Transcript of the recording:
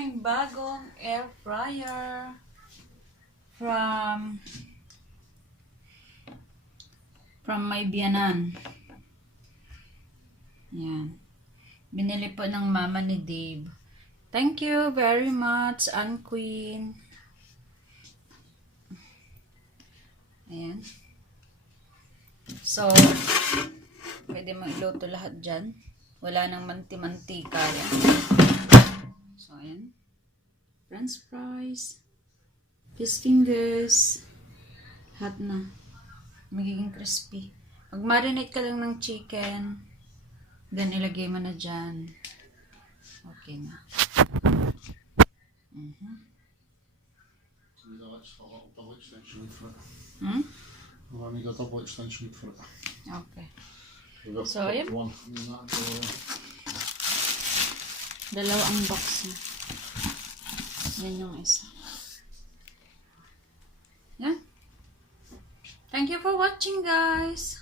aming bagong air fryer from my biyanan. Yan. Binili po ng mama ni Dave. Thank you very much, Ann Queen. Ayan. So, pwede mo iluto lahat dyan. Wala nang manti-mantika yan. So, ayan. French fries. Fish fingers. Hot na. Magiging crispy. Mag-marinate ka lang ng chicken. Then, ilagay mo na dyan. Okay na. I've only got double extension for it. Okay. So, ayan. Dalawang box na. Yan yung isa. Yan. Thank you for watching, guys.